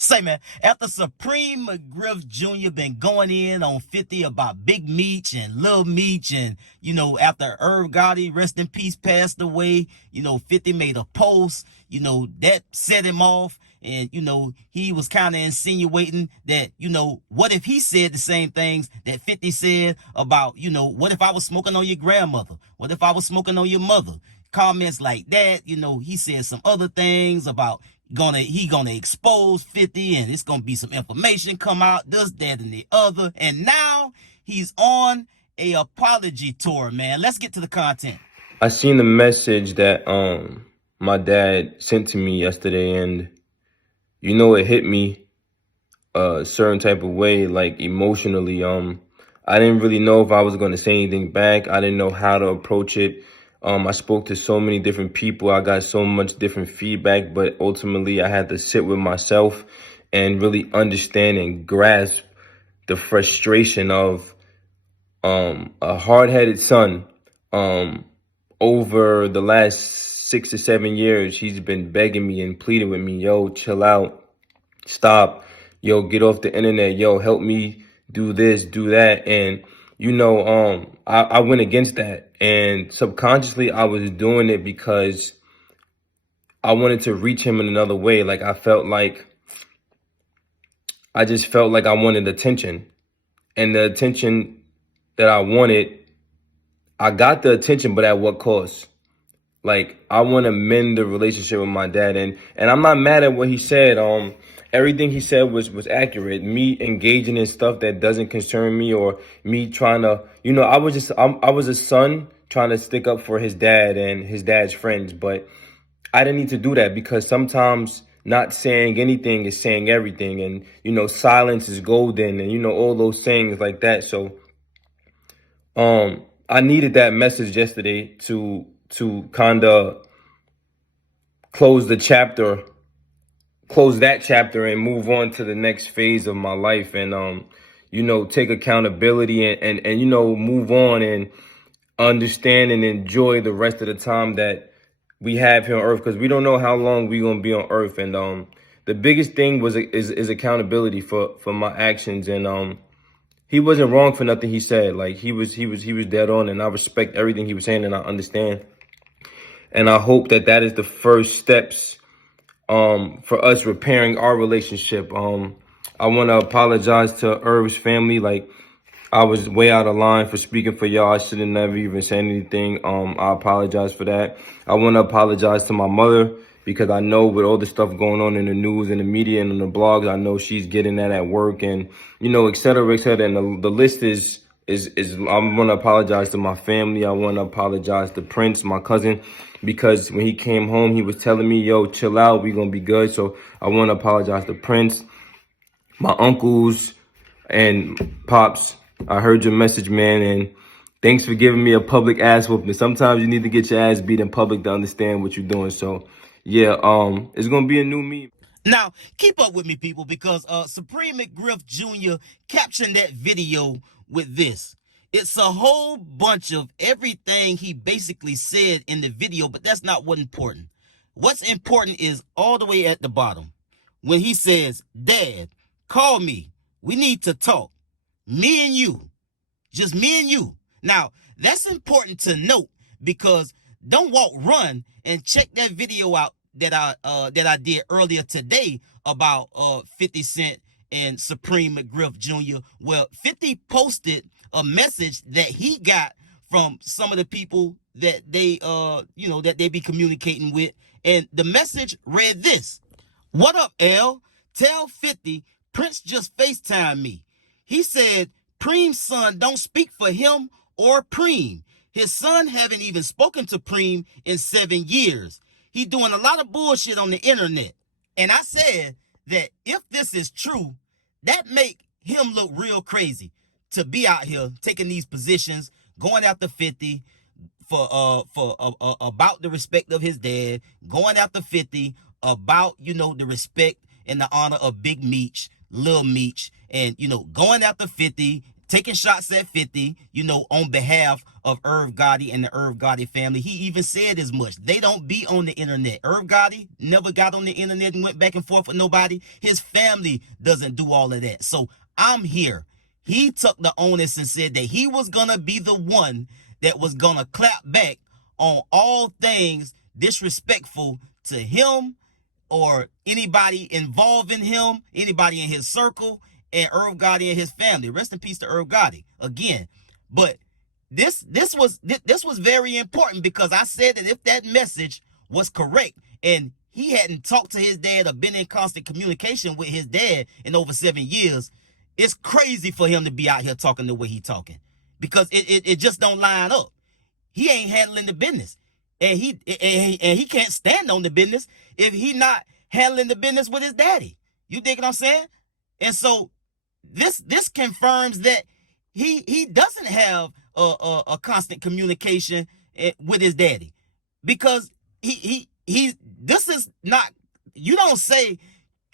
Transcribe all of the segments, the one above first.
Say, man, after Supreme McGriff Jr. been going in on 50 about Big Meech and Lil Meech, and, after Irv Gotti, rest in peace, passed away, 50 made a post, that set him off. And, he was kind of insinuating that, what if he said the same things that 50 said about, what if I was smoking on your grandmother? What if I was smoking on your mother? Comments like that, he said some other things about he gonna expose 50, and it's gonna be some information come out, this, that, and the other. And now he's on a apology tour, man. Let's get to the content. I seen the message that my dad sent to me yesterday, and it hit me a certain type of way, like emotionally. I didn't really know if I was gonna say anything back. I didn't know how to approach it. I spoke to so many different people. I got so much different feedback, but ultimately I had to sit with myself and really understand and grasp the frustration of a hard-headed son. Over the last 6 to 7 years, he's been begging me and pleading with me, yo, chill out, stop, yo, get off the internet, yo, help me do this, do that. And I went against that, and subconsciously I was doing it because I wanted to reach him in another way. Like I just felt like I wanted attention, and the attention that I wanted, I got the attention, but at what cost? Like, I want to mend the relationship with my dad, and I'm not mad at what he said. Everything he said was accurate. Me engaging in stuff that doesn't concern me, or me trying to, I was a son trying to stick up for his dad and his dad's friends, but I didn't need to do that, because sometimes not saying anything is saying everything, and silence is golden, and all those sayings like that. So I needed that message yesterday to kind of close that chapter and move on to the next phase of my life, and take accountability, and move on and understand and enjoy the rest of the time that we have here on earth, because we don't know how long we're gonna be on earth. And the biggest thing is accountability for my actions. And he wasn't wrong for nothing he said. Like, he was dead on, and I respect everything he was saying, and I understand. And I hope that is the first steps for us repairing our relationship. I want to apologize to Irv's family. Like, I was way out of line for speaking for y'all. I should have never even said anything. I apologize for that. I want to apologize to my mother, because I know with all the stuff going on in the news and the media and on the blogs, I know she's getting that at work, and, et cetera, et cetera. And the list is I want to apologize to my family. I want to apologize to Prince, my cousin, because when he came home, he was telling me, yo, chill out, we gonna be good. So I want to apologize to Prince, my uncles, and Pops. I heard your message, man, and thanks for giving me a public ass whooping. Sometimes you need to get your ass beat in public to understand what you're doing. So yeah, it's gonna be a new me. Now, keep up with me, people, because Supreme McGriff Jr. captioned that video with this. It's a whole bunch of everything he basically said in the video, but that's not what's important. What's important is all the way at the bottom, when he says, Dad, call me. We need to talk. Me and you. Just me and you. Now, that's important to note, because don't run and check that video out that I did earlier today about 50 Cent and Supreme McGriff Jr. Well, 50 posted a message that he got from some of the people that they that they be communicating with, and the message read this: "What up, L? Tell 50 Prince just FaceTime me. He said Preem's son don't speak for him or Preem. His son haven't even spoken to Preem in 7 years. He doing a lot of bullshit on the internet." And I said that if this is true, that make him look real crazy to be out here taking these positions, going after 50 for about the respect of his dad, going after 50 about, the respect and the honor of Big Meech, Lil Meech, and, going after 50 taking shots at 50, on behalf of Irv Gotti and the Irv Gotti family. He even said as much. They don't be on the internet. Irv Gotti never got on the internet and went back and forth with nobody. His family doesn't do all of that. So I'm here. He took the onus and said that he was going to be the one that was going to clap back on all things disrespectful to him or anybody involved in him, anybody in his circle, and Irv Gotti and his family. Rest in peace to Irv Gotti again. But this was very important, because I said that if that message was correct and he hadn't talked to his dad or been in constant communication with his dad in over 7 years, it's crazy for him to be out here talking the way he talking, because it just don't line up. He ain't handling the business, and he can't stand on the business if he not handling the business with his daddy. You dig what I'm saying? And so this confirms that he doesn't have a constant communication with his daddy, because he this is not, you don't say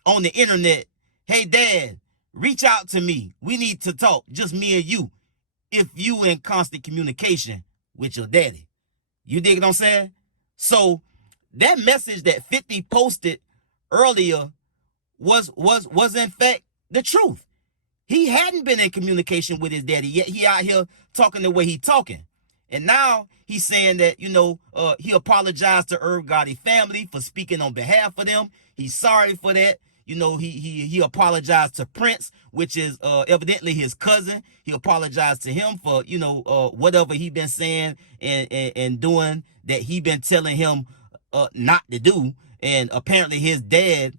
on the internet, hey dad, reach out to me, we need to talk, just me and you, if you in constant communication with your daddy. You dig what I'm saying? So that message that 50 posted earlier was in fact the truth. He hadn't been in communication with his daddy, yet he out here talking the way he talking. And now he's saying that, he apologized to Irv Gotti family for speaking on behalf of them. He's sorry for that. He apologized to Prince, which is evidently his cousin. He apologized to him for, whatever he been saying and doing that he been telling him not to do. And apparently his dad,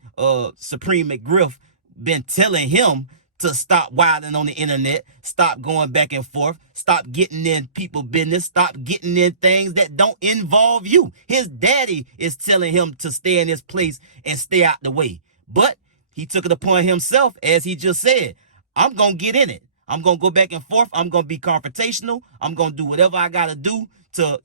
Supreme McGriff, been telling him to stop wilding on the internet, stop going back and forth, stop getting in people's business, stop getting in things that don't involve you. His daddy is telling him to stay in his place and stay out the way. But he took it upon himself, as he just said, I'm going to get in it. I'm going to go back and forth. I'm going to be confrontational. I'm going to do whatever I got to do to,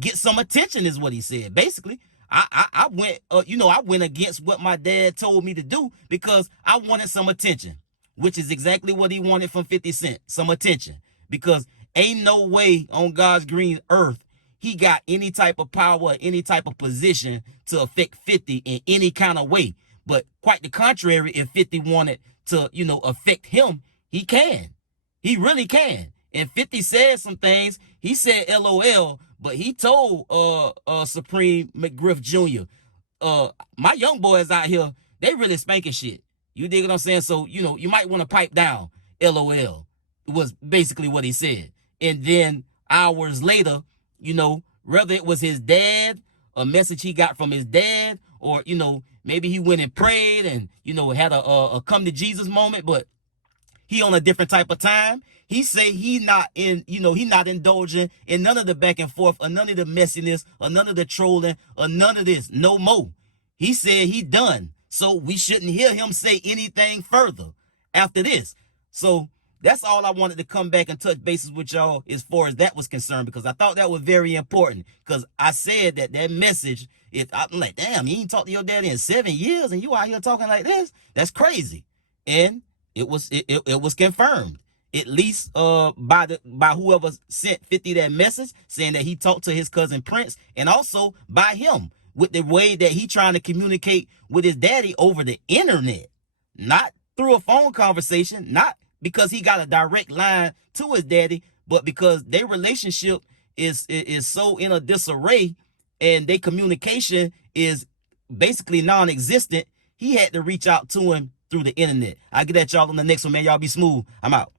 get some attention, is what he said. Basically, I went, I went against what my dad told me to do because I wanted some attention, which is exactly what he wanted from 50 Cent, some attention. Because ain't no way on God's green earth he got any type of power, any type of position to affect 50 in any kind of way. But quite the contrary, if 50 wanted to, affect him, he can. He really can. And 50 said some things. He said LOL, but he told Supreme McGriff Jr., my young boys out here, they really spanking shit. You dig what I'm saying? So, you might want to pipe down. LOL was basically what he said. And then hours later, whether it was his dad, a message he got from his dad, or, maybe he went and prayed and, had a come to Jesus moment, but he on a different type of time. He say he not indulging in none of the back and forth, or none of the messiness, or none of the trolling, or none of this, no more. He said he done. So we shouldn't hear him say anything further after this. So that's all I wanted to come back and touch bases with y'all as far as that was concerned, because I thought that was very important. Because I said that message, I'm like, damn, you ain't talked to your daddy in 7 years and you out here talking like this? That's crazy. And it was confirmed, at least by whoever sent 50 that message, saying that he talked to his cousin Prince, and also by him, with the way that he trying to communicate with his daddy over the internet, not through a phone conversation, not because he got a direct line to his daddy, but because their relationship is so in a disarray and their communication is basically non-existent. He had to reach out to him through the internet. I'll get at y'all on the next one, man. Y'all be smooth. I'm out.